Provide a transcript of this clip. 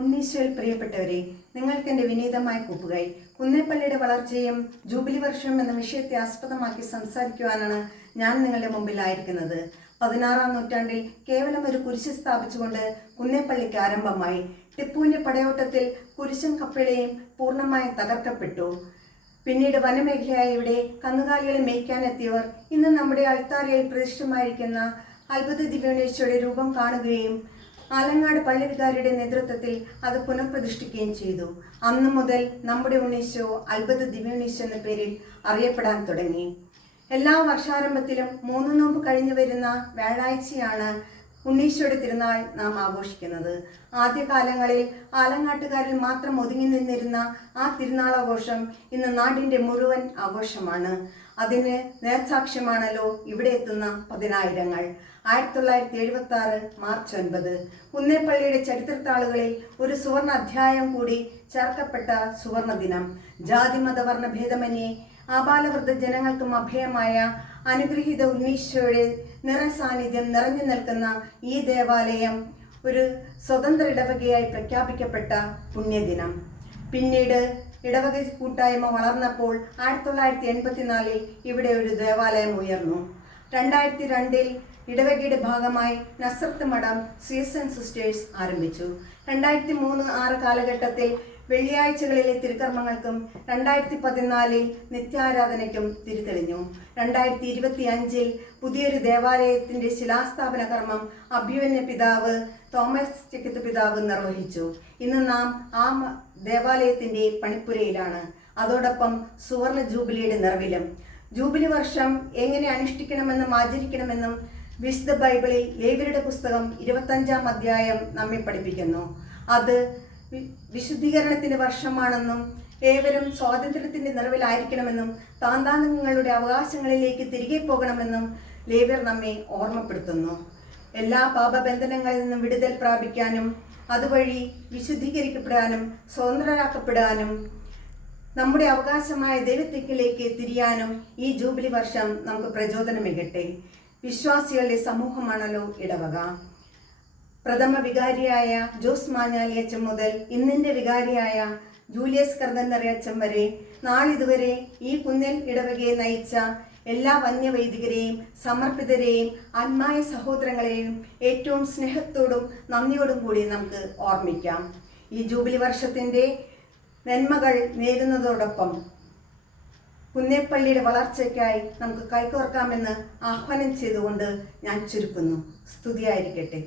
ഉണ്ണീശ്വൽ പ്രിയപ്പെട്ടവരെ, നിങ്ങൾക്ക് എൻ്റെ വിനീതമായ കൂപ്പുകൈ. കുന്നേപ്പള്ളിയുടെ വളർച്ചയും ജൂബിലി വർഷവും എന്ന വിഷയത്തെ ആസ്പദമാക്കി സംസാരിക്കുവാനാണ് ഞാൻ നിങ്ങളുടെ മുമ്പിലായിരിക്കുന്നത്. 16-ാം നൂറ്റാണ്ടിൽ കേവലം ഒരു കുരിശ് സ്ഥാപിച്ചുകൊണ്ട് കുന്നേപ്പള്ളിക്ക് ആരംഭമായി. ടിപ്പുവിൻ്റെ പടയോട്ടത്തിൽ കുരിശും കപ്പിളയും പൂർണ്ണമായും തകർക്കപ്പെട്ടു. പിന്നീട് വനമേഖലയായ ഇവിടെ കന്നുകാലികളെ മേയ്ക്കാനെത്തിയവർ ഇന്ന് നമ്മുടെ അൾത്താരയിൽ പ്രതിഷ്ഠിതമായിരിക്കുന്ന അത്ഭുത ദിവ്യോണ്ണീശോയുടെ രൂപം കാണുകയും ആലങ്ങാട് പള്ളി വികാരിയുടെ നേതൃത്വത്തിൽ അത് പുനഃപ്രതിഷ്ഠിക്കുകയും ചെയ്തു. അന്നു മുതൽ നമ്മുടെ ഉണ്ണീശോ അത്ഭുത ദിവ്യോണ്ണീശോ എന്ന പേരിൽ അറിയപ്പെടാൻ തുടങ്ങി. എല്ലാ വർഷാരംഭത്തിലും 3 നോമ്പ് കഴിഞ്ഞു വരുന്ന വ്യാഴാഴ്ചയാണ് ഉണ്ണീശോയുടെ തിരുനാൾ നാം ആഘോഷിക്കുന്നത്. ആദ്യകാലങ്ങളിൽ ആലങ്ങാട്ടുകാരിൽ മാത്രം ഒതുങ്ങി നിന്നിരുന്ന ആ തിരുനാളാഘോഷം ഇന്ന് നാടിൻ്റെ മുഴുവൻ ആഘോഷമാണ്. അതിന് നേർസാക്ഷ്യമാണല്ലോ ഇവിടെ എത്തുന്ന പതിനായിരങ്ങൾ. 1976 മാർച്ച് 9 കുന്നേപ്പള്ളിയുടെ ചരിത്രത്താളുകളിൽ ഒരു സുവർണ അധ്യായം കൂടി ചേർക്കപ്പെട്ട സുവർണ ദിനം. ജാതിമതവർണ്ണ ഭേദമന്യേ ആബാലവൃദ്ധ ജനങ്ങൾക്കും അഭയമായ അനുഗ്രഹീത ഉണ്ണീശോയുടെ നിറസാന്നിധ്യം നിറഞ്ഞു നിൽക്കുന്ന ഈ ദേവാലയം ഒരു സ്വതന്ത്ര ഇടവകയായി പ്രഖ്യാപിക്കപ്പെട്ട പുണ്യദിനം. പിന്നീട് ഇടവക കൂട്ടായ്മ വളർന്നപ്പോൾ 1984 ഇവിടെ ഒരു ദേവാലയം ഉയർന്നു. 2002 ഇടവകയുടെ ഭാഗമായി നസ്രത്ത് മഠം സീസൺ സിസ്റ്റേഴ്സ് ആരംഭിച്ചു. 2003-06 കാലഘട്ടത്തിൽ വെള്ളിയാഴ്ചകളിലെ തിരുക്കർമ്മങ്ങൾക്കും 2014 നിത്യാരാധനയ്ക്കും തിരിതെളിഞ്ഞു. 2025 പുതിയൊരു ദേവാലയത്തിൻ്റെ ശിലാസ്ഥാപന കർമ്മം അഭ്യുവന്യ പിതാവ് തോമസ് ചെക്കത്ത് പിതാവ് നിർവഹിച്ചു. ഇന്ന് നാം ആ ദേവാലയത്തിൻ്റെ പണിപ്പുരയിലാണ്. അതോടൊപ്പം സുവർണ ജൂബിലിയുടെ നിറവിലും. ജൂബിലി വർഷം എങ്ങനെ അനുഷ്ഠിക്കണമെന്നും ആചരിക്കണമെന്നും വിശുദ്ധ ബൈബിളിൽ ലേവ്യരുടെ പുസ്തകം 25-ാം അധ്യായം നമ്മെ പഠിപ്പിക്കുന്നു. അത് വിശുദ്ധീകരണത്തിൻ്റെ വർഷമാണെന്നും ഏവരും സ്വാതന്ത്ര്യത്തിൻ്റെ നിറവിലായിരിക്കണമെന്നും താന്താങ്ങളുടെ അവകാശങ്ങളിലേക്ക് തിരികെ പോകണമെന്നും ലേവ്യർ നമ്മെ ഓർമ്മപ്പെടുത്തുന്നു. എല്ലാ പാപബന്ധനങ്ങളിൽ നിന്നും വിടുതൽ പ്രാപിക്കാനും അതുവഴി വിശുദ്ധീകരിക്കപ്പെടാനും സ്വതന്ത്രരാക്കപ്പെടാനും നമ്മുടെ അവകാശമായ ദൈവത്തിലേക്ക് തിരിയാനും ഈ ജൂബിലി വർഷം നമുക്ക് പ്രചോദനമേകട്ടെ. വിശ്വാസികളുടെ സമൂഹമാണല്ലോ ഇടവക. പ്രഥമ വികാരിയായ ജോസ് മാഞ്ഞാലിയച്ചൻ മുതൽ ഇന്നിൻ്റെ വികാരിയായ ജൂലിയസ് കർഗന്തറിയച്ചൻ വരെ നാളിതുവരെ ഈ കുന്നേൽ ഇടവകയെ നയിച്ച എല്ലാ വന്യവൈദികരെയും സമർപ്പിതരെയും ആത്മായ സഹോദരങ്ങളെയും ഏറ്റവും സ്നേഹത്തോടും നന്ദിയോടും കൂടി നമുക്ക് ഓർമ്മിക്കാം. ഈ ജൂബിലി വർഷത്തിൻ്റെ നന്മകൾ നേരുന്നതോടൊപ്പം കുന്നേപ്പള്ളിയുടെ വളർച്ചയ്ക്കായി നമുക്ക് കൈകോർക്കാമെന്ന് ആഹ്വാനം ചെയ്തുകൊണ്ട് ഞാൻ ചുരുക്കുന്നു. സ്തുതിയായിരിക്കട്ടെ.